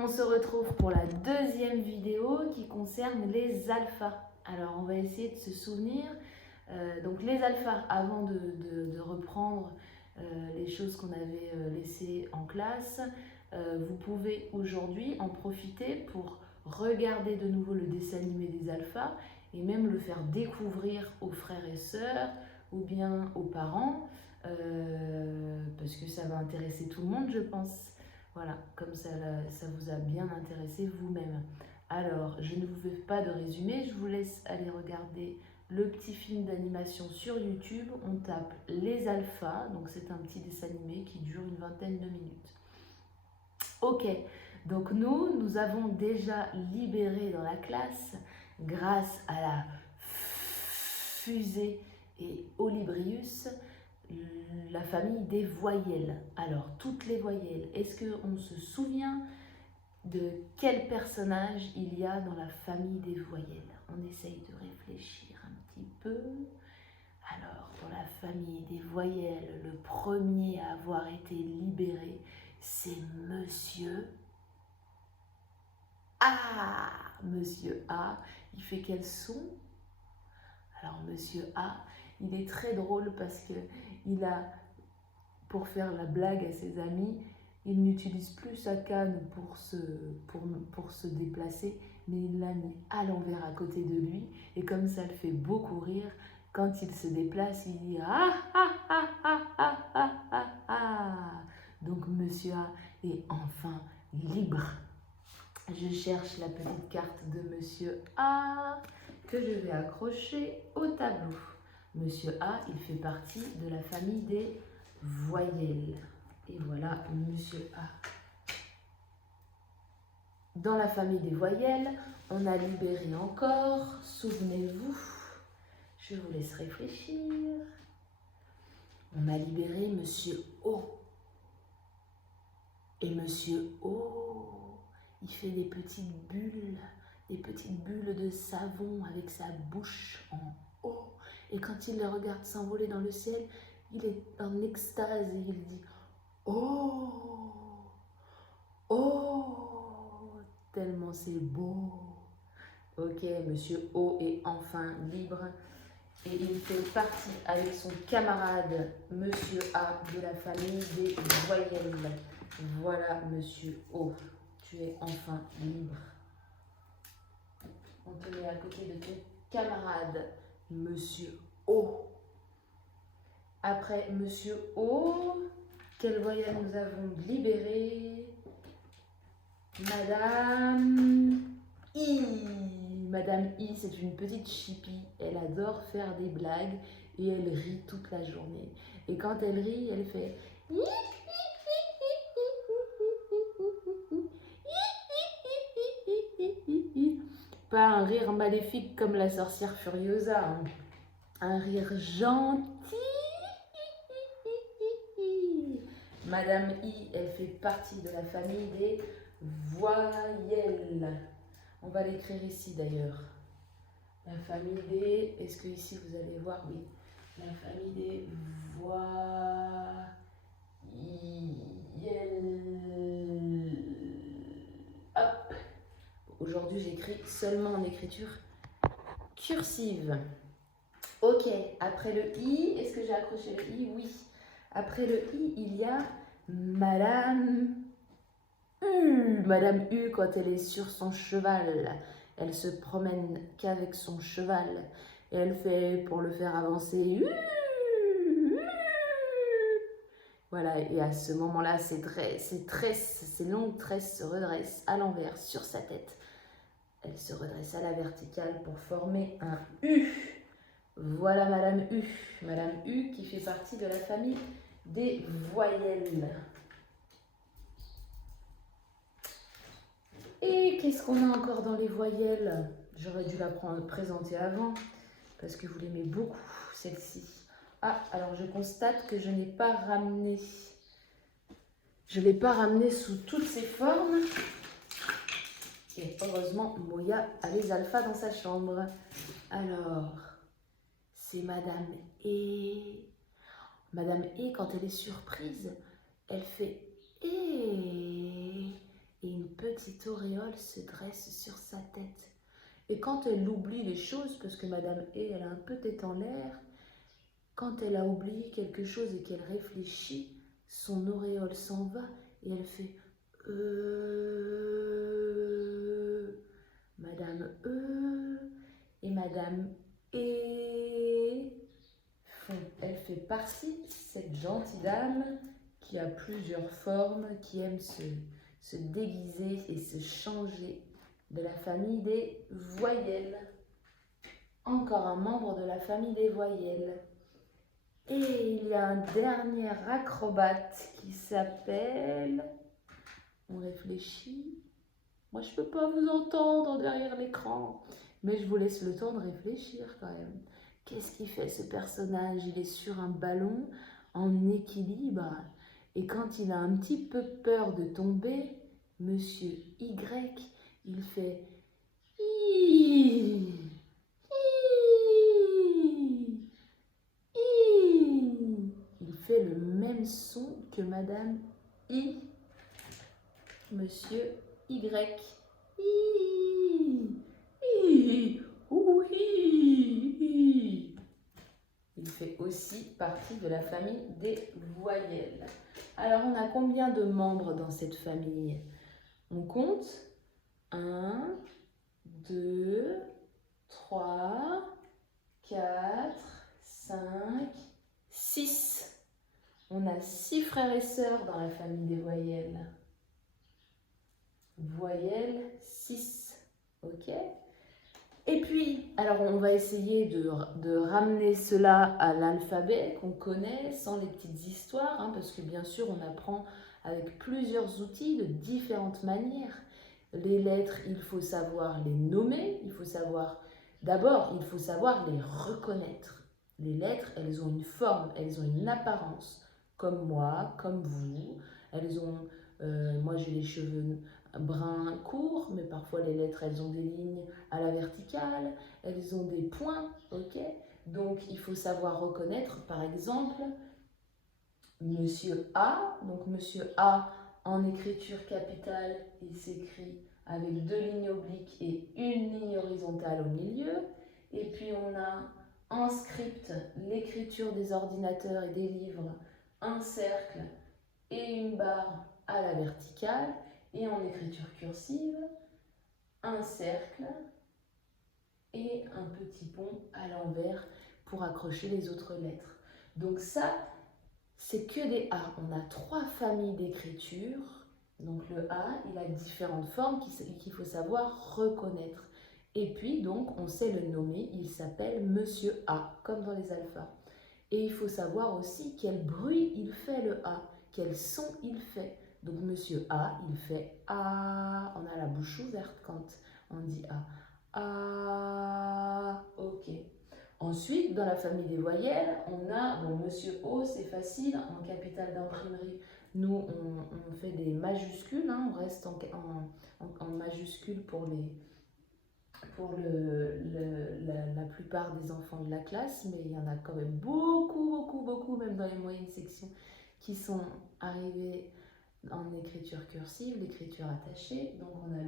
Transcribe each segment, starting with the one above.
On se retrouve pour la deuxième vidéo qui concerne les alphas. Alors on va essayer de se souvenir. Donc les alphas, avant de reprendre les choses qu'on avait laissées en classe, vous pouvez aujourd'hui en profiter pour regarder de nouveau le dessin animé des alphas et même le faire découvrir aux frères et sœurs ou bien aux parents, parce que ça va intéresser tout le monde, je pense. Voilà, comme ça vous a bien intéressé vous-même. Alors, je ne vous fais pas de résumé, je vous laisse aller regarder le petit film d'animation sur YouTube. On tape Les Alphas, donc c'est un petit dessin animé qui dure une vingtaine de minutes. Ok, donc nous avons déjà libéré dans la classe, grâce à la fusée et Olybrius, la famille des voyelles. Alors, toutes les voyelles, est-ce qu'on se souvient de quel personnage il y a dans la famille des voyelles? On essaye de réfléchir un petit peu. Alors, dans la famille des voyelles, le premier à avoir été libéré, c'est Monsieur A. Monsieur A, il fait quel son? Alors, Monsieur A, il est très drôle parce que il a, pour faire la blague à ses amis, il n'utilise plus sa canne pour se déplacer, mais il l'a mis à l'envers à côté de lui. Et comme ça le fait beaucoup rire, quand il se déplace, il dit ah ah ah ah ah ah ah ah. Donc Monsieur A est enfin libre. Je cherche la petite carte de Monsieur A que je vais accrocher au tableau. Monsieur A, il fait partie de la famille des voyelles. Et voilà Monsieur A. Dans la famille des voyelles, on a libéré encore, souvenez-vous, je vous laisse réfléchir. On a libéré Monsieur O. Et Monsieur O, il fait des petites bulles de savon avec sa bouche en O. Et quand il les regarde s'envoler dans le ciel, il est en extase et il dit « Oh, oh, tellement c'est beau !» Ok, Monsieur O est enfin libre et il fait partie avec son camarade Monsieur A de la famille des voyelles. Voilà Monsieur O, tu es enfin libre. On te met à côté de ton camarade Monsieur O. Après Monsieur O, quelle voyelle nous avons libérée? Madame I. Madame I, c'est une petite chipie. Elle adore faire des blagues et elle rit toute la journée. Et quand elle rit, elle fait pas un rire maléfique comme la sorcière Furiosa, hein. Un rire gentil. Madame I, elle fait partie de la famille des voyelles. On va l'écrire ici d'ailleurs. La famille des... Est-ce que ici vous allez voir? Oui. La famille des voyelles. Hop. Aujourd'hui, j'écris seulement en écriture cursive. Ok, après le I, est-ce que j'ai accroché le I? Oui. Après le I, il y a Madame U. Madame U, quand elle est sur son cheval, elle se promène qu'avec son cheval. Et elle fait, pour le faire avancer, voilà, et à ce moment-là, ses longues tresses se redressent à l'envers sur sa tête. Elle se redresse à la verticale pour former un U. Voilà Madame U. Madame U qui fait partie de la famille des voyelles. Et qu'est-ce qu'on a encore dans les voyelles? J'aurais dû la présenter avant, parce que vous l'aimez beaucoup, celle-ci. Ah, alors je constate que je n'ai pas ramené. Je ne l'ai pas ramené sous toutes ses formes. Et heureusement, Moya a les alphas dans sa chambre. Alors, c'est Madame E. Madame E, quand elle est surprise, elle fait « Et une petite petite auréole se dresse sur sa tête. Et quand elle oublie les choses, parce que Madame E, elle a un peu tête en l'air, quand elle a oublié quelque chose et qu'elle réfléchit, son auréole s'en va et elle fait Madame E et Madame E. Elle fait partie, cette gentille dame qui a plusieurs formes, qui aime se déguiser et se changer, de la famille des voyelles. Encore un membre de la famille des voyelles. Et il y a un dernier acrobate qui s'appelle... On réfléchit. Moi, je ne peux pas vous entendre derrière l'écran, mais je vous laisse le temps de réfléchir quand même. Qu'est-ce qu'il fait ce personnage? Il est sur un ballon en équilibre. Et quand il a un petit peu peur de tomber, Monsieur Y, il fait Hi, hi, hi. Il fait le même son que Madame I. Monsieur Y. Hi, hi, hi. Il fait aussi partie de la famille des voyelles. Alors, on a combien de membres dans cette famille? On compte 1, 2, 3, 4, 5, 6. On a 6 frères et sœurs dans la famille des voyelles. Voyelle 6, ok? Et puis, alors on va essayer de ramener cela à l'alphabet qu'on connaît, sans les petites histoires, hein, parce que bien sûr on apprend avec plusieurs outils de différentes manières. Les lettres, il faut savoir les nommer, il faut savoir, d'abord il faut savoir les reconnaître. Les lettres, elles ont une forme, elles ont une apparence, comme moi, comme vous. Elles ont, moi j'ai les cheveux brun court, mais parfois les lettres, elles ont des lignes à la verticale, elles ont des points, ok? Donc, il faut savoir reconnaître, par exemple, Monsieur A. Donc, Monsieur A, en écriture capitale, il s'écrit avec 2 lignes obliques et une ligne horizontale au milieu. Et puis, on a en script l'écriture des ordinateurs et des livres, un cercle et une barre à la verticale. Et en écriture cursive, un cercle et un petit pont à l'envers pour accrocher les autres lettres. Donc ça, c'est que des A. On a 3 familles d'écriture. Donc le A, il a différentes formes qu'il faut savoir reconnaître. Et puis donc, on sait le nommer, il s'appelle Monsieur A, comme dans les alphas. Et il faut savoir aussi quel bruit il fait le A, quel son il fait. Donc Monsieur A, il fait A. On a la bouche ouverte quand on dit A. A. Ok. Ensuite, dans la famille des voyelles, on a, bon, Monsieur O, c'est facile, en capitale d'imprimerie. Nous, on fait des majuscules, hein, on reste en majuscules pour la plupart des enfants de la classe, mais il y en a quand même beaucoup, même dans les moyennes sections, qui sont arrivés en écriture cursive, l'écriture attachée. Donc on a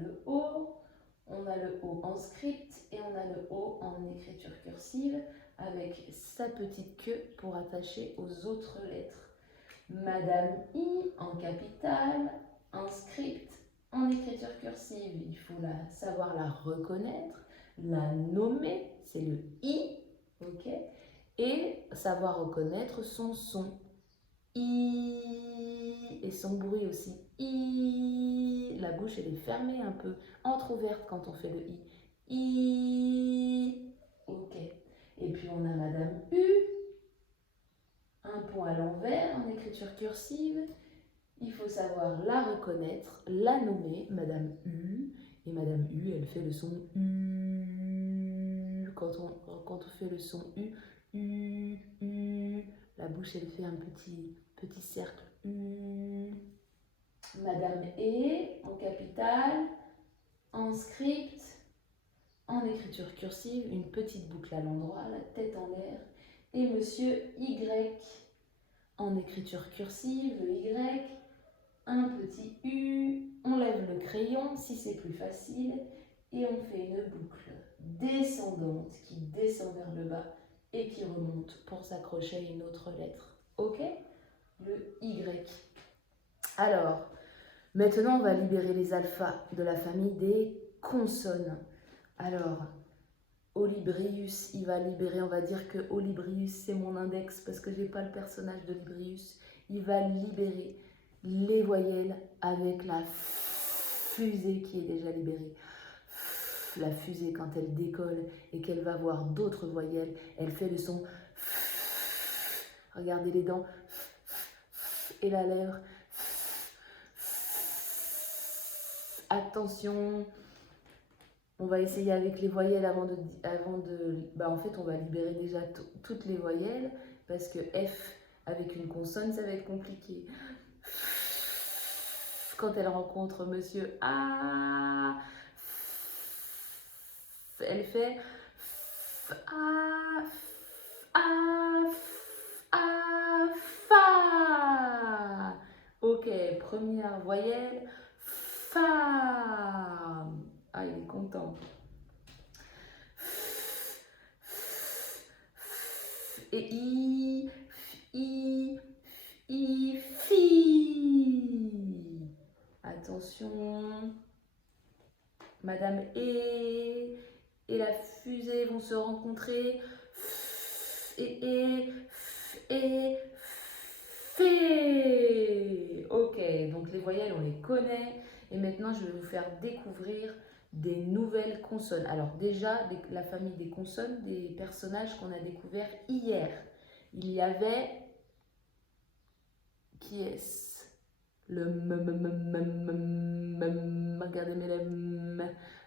le O en script et on a le O en écriture cursive avec sa petite queue pour attacher aux autres lettres. Madame I en capitale, en script, en écriture cursive, il faut savoir la reconnaître, la nommer, c'est le I, ok, et savoir reconnaître son son. I, et son bruit aussi. I, la bouche elle est fermée un peu, entrouverte quand on fait le I. I, ok. Et puis on a Madame U, un point à l'envers en écriture cursive. Il faut savoir la reconnaître, la nommer, Madame U. Et Madame U, elle fait le son U. Quand on fait le son U, U, la bouche, elle fait un petit cercle U. Madame E, en capitale, en script, en écriture cursive, une petite boucle à l'endroit, la tête en l'air. Et Monsieur Y, en écriture cursive, le Y, un petit U, on lève le crayon. crayon si c'est plus facile. Et on fait une boucle descendante qui descend vers le bas et qui remonte pour s'accrocher à une autre lettre. Ok? Le Y. Alors, maintenant on va libérer les alphas de la famille des consonnes. Alors, Olybrius, il va libérer, on va dire que Olybrius c'est mon index parce que j'ai pas le personnage de Librius. Il va libérer les voyelles avec la fusée qui est déjà libérée. La fusée, quand elle décolle et qu'elle va voir d'autres voyelles, elle fait le son. Regardez les dents et la lèvre. Attention, on va essayer avec les voyelles en fait, on va libérer déjà toutes les voyelles parce que F avec une consonne, ça va être compliqué. Quand elle rencontre Monsieur A, elle fait fa. Ok, première voyelle, fa. Ah, il est content. Et I, fi. Attention. Madame et la fusée vont se rencontrer. Et fé. Ok, donc les voyelles, on les connaît. Et maintenant, je vais vous faire découvrir des nouvelles consonnes. Alors déjà, la famille des consonnes, des personnages qu'on a découverts hier. Il y avait... Qui est-ce? Le regardez mes lèvres,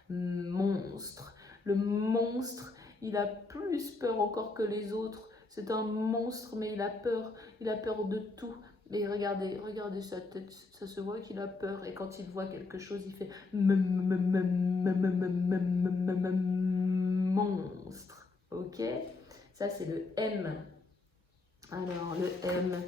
monstre. Le monstre, il a plus peur encore que les autres. C'est un monstre, mais il a peur de tout. Et regardez sa tête, ça se voit qu'il a peur. Et quand il voit quelque chose, il fait monstre. Ok? Ça, c'est le M. Alors, le M,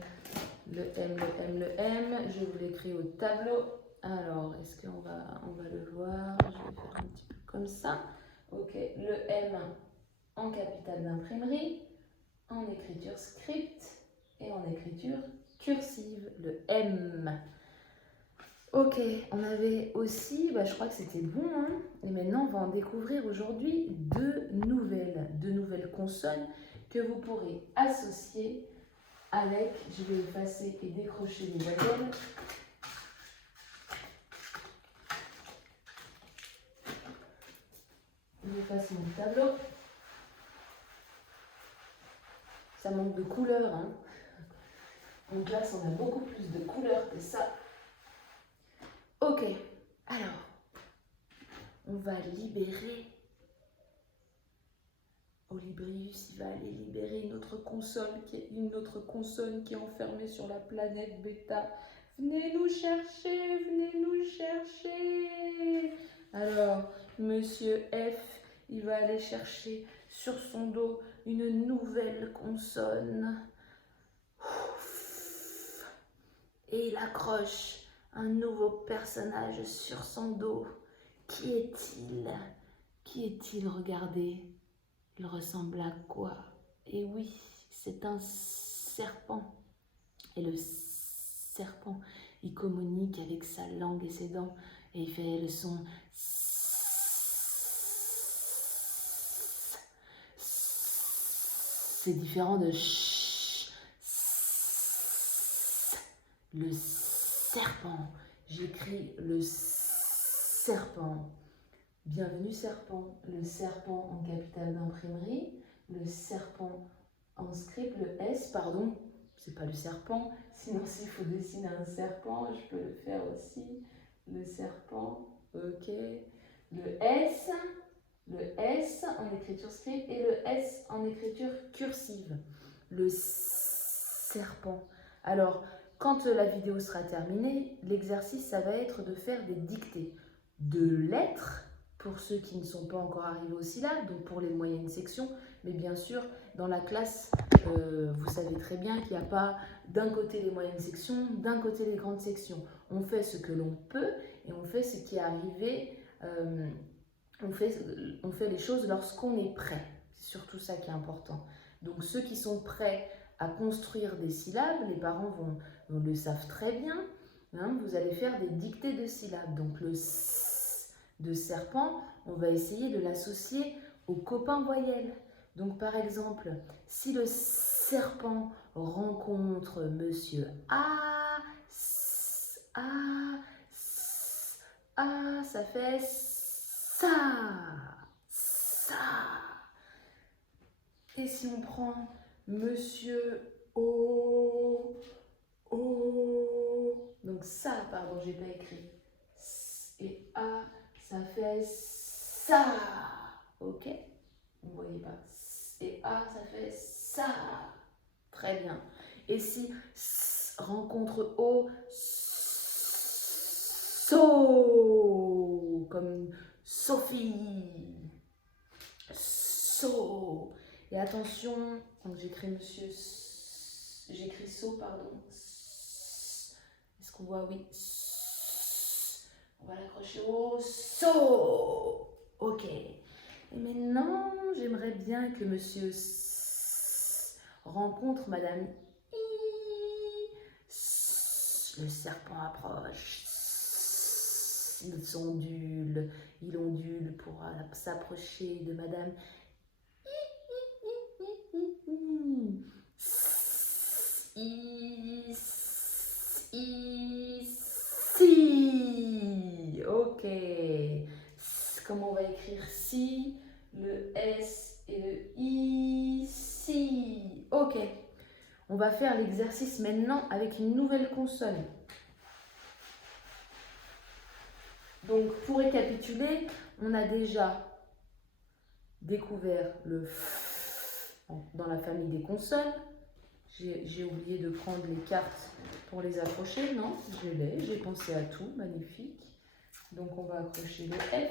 je vous l'écris au tableau. Alors, est-ce qu'on va le voir? Je vais faire un petit peu comme ça. Ok, le M en capitale d'imprimerie, en écriture script et en écriture cursive, le M. Ok, on avait aussi, je crois que c'était bon, hein, et maintenant on va en découvrir aujourd'hui deux nouvelles consonnes que vous pourrez associer avec, je vais effacer et décrocher les voyelles. J'efface mon tableau. Ça manque de couleurs, hein. En classe, on a beaucoup plus de couleurs que ça. Ok, alors, on va libérer. Olybrius, il va aller libérer une autre consonne qui est enfermée sur la planète Bêta. Venez nous chercher, Alors, Monsieur F, il va aller chercher sur son dos une nouvelle consonne. Et il accroche un nouveau personnage sur son dos. Qui est-il? Regardez. Il ressemble à quoi? Et oui, c'est un serpent. Et le serpent, il communique avec sa langue et ses dents. Et il fait le son. C'est différent de ch. Le serpent. J'écris le serpent. Bienvenue serpent. Le serpent en capitale d'imprimerie. Le serpent en script. Le S, pardon. C'est pas le serpent. Sinon, s'il faut dessiner un serpent, je peux le faire aussi. Le serpent. Ok. Le S en écriture script et le S en écriture cursive. Le serpent. Alors, quand la vidéo sera terminée, l'exercice, ça va être de faire des dictées de lettres pour ceux qui ne sont pas encore arrivés aux syllabes, donc pour les moyennes sections. Mais bien sûr, dans la classe, vous savez très bien qu'il n'y a pas d'un côté les moyennes sections, d'un côté les grandes sections. On fait ce que l'on peut et on fait fait ce qui est arrivé, on fait les choses lorsqu'on est prêt. C'est surtout ça qui est important. Donc ceux qui sont prêts à construire des syllabes, les parents le savent très bien, hein, vous allez faire des dictées de syllabes. Donc le S de serpent, on va essayer de l'associer aux copains voyelles. Donc par exemple, si le serpent rencontre Monsieur A, ça fait ça. Et si on prend Monsieur O, donc ça, pardon, j'ai pas écrit. Et A, ça fait ça. Ok? Vous voyez pas. Et A, ça fait ça. Très bien. Et si rencontre O, so, comme Sophie. So. Et attention, donc j'écris j'écris so, pardon. Est-ce qu'on voit? Oui. On va l'accrocher au so. Ok. Et maintenant, j'aimerais bien que monsieur rencontre madame I. Le serpent approche. Il ondule pour s'approcher de madame ici. Ok. Comment on va écrire si, le S et le ici. Ok. On va faire l'exercice maintenant avec une nouvelle consonne. Donc, pour récapituler, on a déjà découvert le F dans la famille des consonnes. J'ai oublié de prendre les cartes pour les accrocher. Non, j'ai pensé à tout, magnifique. Donc, on va accrocher le F.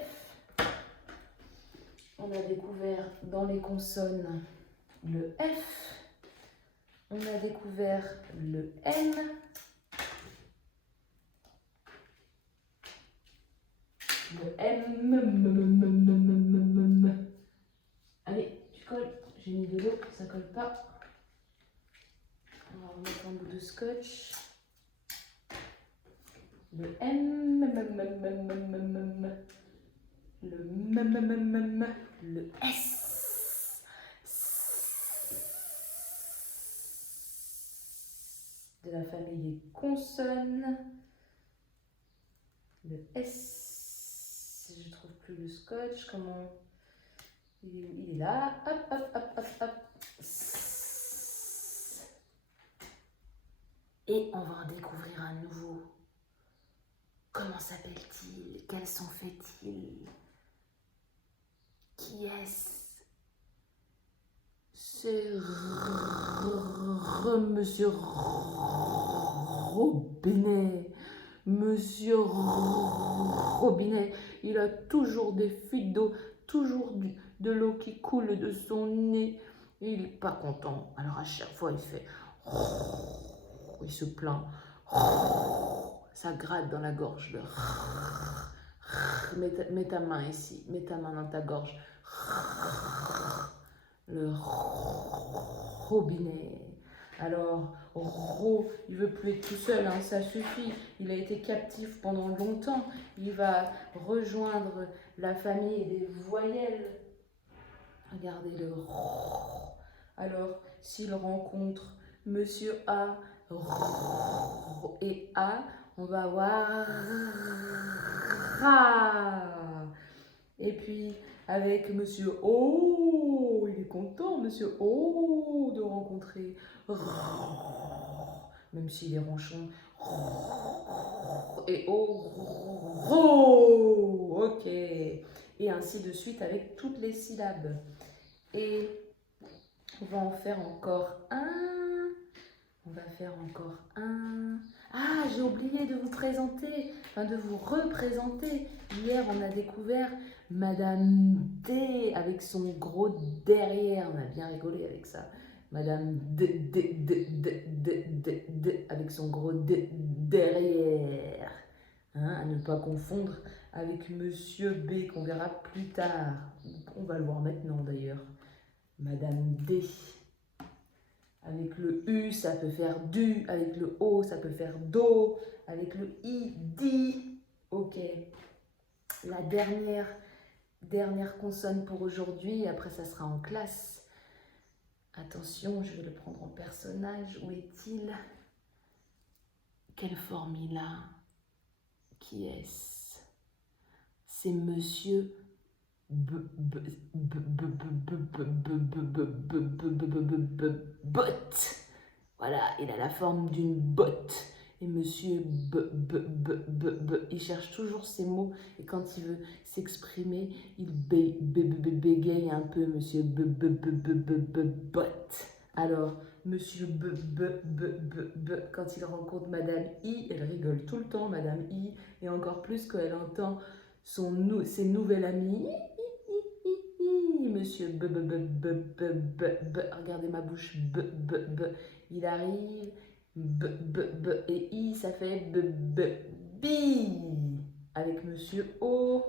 On a découvert dans les consonnes le F. On a découvert le N. Le M. Allez, tu colles. J'ai mis de l'eau, ça colle pas. On va remettre un bout de scotch. Le M. Le S. De la famille des consonnes. Le S. Je trouve plus le scotch. Comment? Il est là. Hop, hop, hop, hop, hop. Et on va en découvrir un nouveau. Comment s'appelle-t-il? Quel son fait-il? Qui est-ce? C'est Monsieur Robinet. Monsieur Robinet, il a toujours des fuites d'eau, toujours de l'eau qui coule de son nez. Et il n'est pas content. Alors à chaque fois, il fait... Il se plaint. Ça gratte dans la gorge. Mets ta main ici. Mets ta main dans ta gorge. Le robinet. Alors, il veut plus être tout seul, hein, ça suffit. Il a été captif pendant longtemps. Il va rejoindre la famille des voyelles. Regardez le Alors, s'il rencontre Monsieur A et A, on va avoir A. Et puis, avec Monsieur O, il est content, Monsieur O, de rencontrer même s'il est ronchon. Et O, ok. Et ainsi de suite avec toutes les syllabes. Et on va en faire encore un. On va faire encore un. Ah, j'ai oublié de vous présenter, de vous représenter. Hier, on a découvert Madame D avec son gros derrière. On a bien rigolé avec ça. Madame D avec son gros derrière. hein, à ne pas confondre avec Monsieur B qu'on verra plus tard. On va le voir maintenant d'ailleurs. Madame D. Avec le U, ça peut faire du. Avec le O, ça peut faire do. Avec le I, di. Ok. La dernière consonne pour aujourd'hui. Après, ça sera en classe. Attention, je vais le prendre en personnage. Où est-il? Quelle forme il a? Qui est-ce? C'est Monsieur botte. Voilà, il a la forme d'une botte. Et Monsieur il cherche toujours ses mots. Et quand il veut s'exprimer, il bégaye un peu. Monsieur botte. Alors, Monsieur quand il rencontre Madame I, elle rigole tout le temps, Madame I. Et encore plus quand elle entend ses nouvelles amies. Monsieur regardez ma bouche, il arrive, et I, ça fait bi. Avec Monsieur O,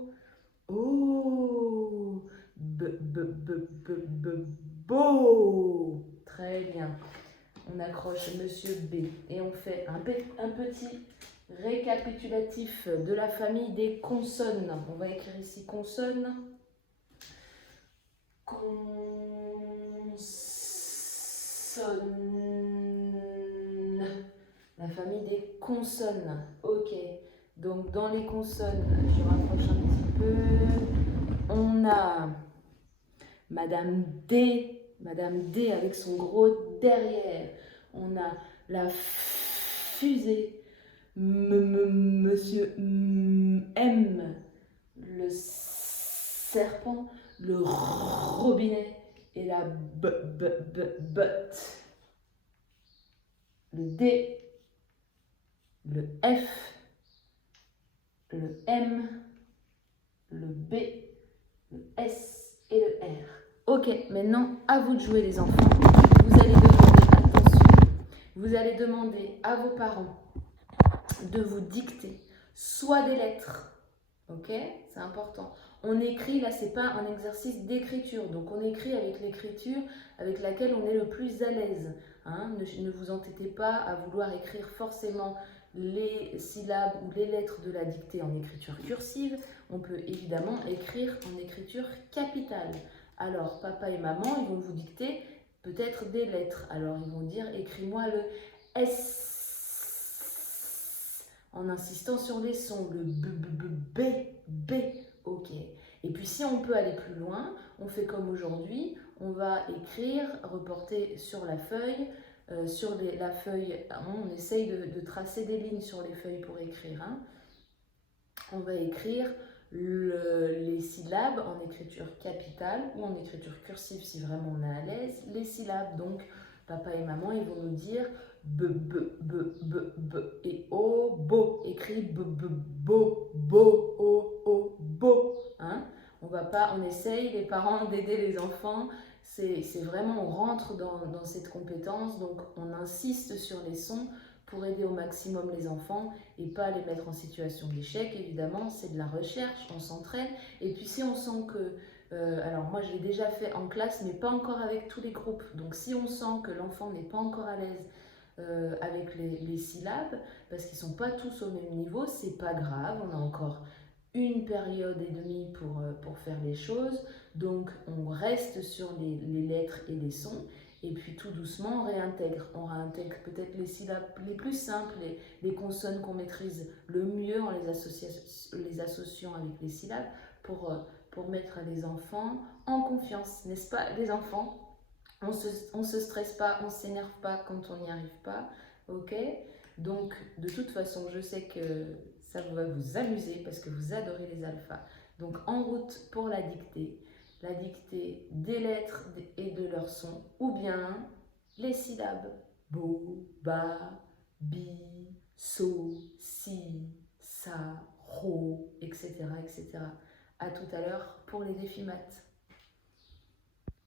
beau. Très bien. On accroche Monsieur B et on fait un petit récapitulatif de la famille des consonnes. On va écrire ici consonnes. Consonnes. La famille des consonnes. Ok. Donc dans les consonnes, je rapproche un petit peu. On a Madame D avec son gros derrière. On a la fusée. Monsieur M. Le serpent. Le robinet et la botte. Le D, le F, le M, le B, le S et le R. Ok, maintenant à vous de jouer les enfants. Vous allez demander, attention, vous allez demander à vos parents de vous dicter soit des lettres. Ok, c'est important. On écrit, là, c'est pas un exercice d'écriture. Donc, on écrit avec l'écriture avec laquelle on est le plus à l'aise. Hein. Ne vous entêtez pas à vouloir écrire forcément les syllabes ou les lettres de la dictée en écriture cursive. On peut évidemment écrire en écriture capitale. Alors, papa et maman, ils vont vous dicter peut-être des lettres. Alors, ils vont dire, écris-moi le S. En insistant sur les sons, le B, ok. Et puis si on peut aller plus loin, on fait comme aujourd'hui, on va écrire, reporter sur la feuille, la feuille, on essaye de tracer des lignes sur les feuilles pour écrire. Hein. On va écrire les syllabes en écriture capitale ou en écriture cursive si vraiment on est à l'aise, les syllabes. Donc papa et maman, ils vont nous dire et o, beau. Écrit beau, o, beau. Hein? On essaye, les parents, d'aider les enfants. C'est vraiment, on rentre dans cette compétence, donc on insiste sur les sons pour aider au maximum les enfants et pas les mettre en situation d'échec. Évidemment, c'est de la recherche, on s'entraîne. Et puis si on sent que alors moi je l'ai déjà fait en classe mais pas encore avec tous les groupes, donc si on sent que l'enfant n'est pas encore à l'aise avec les syllabes parce qu'ils ne sont pas tous au même niveau, c'est pas grave, on a encore une période et demie pour faire les choses, donc on reste sur les lettres et les sons et puis tout doucement on réintègre peut-être les syllabes les plus simples, les consonnes qu'on maîtrise le mieux en les associant avec les syllabes pour mettre les enfants en confiance, n'est-ce pas les enfants? On se stresse pas, on s'énerve pas quand on n'y arrive pas, ok? Donc de toute façon, je sais que ça va vous amuser parce que vous adorez les alphas. Donc en route pour la dictée des lettres et de leurs sons, ou bien les syllabes bo, ba, bi, so, si, sa, ro, etc. etc. À tout à l'heure pour les défis maths.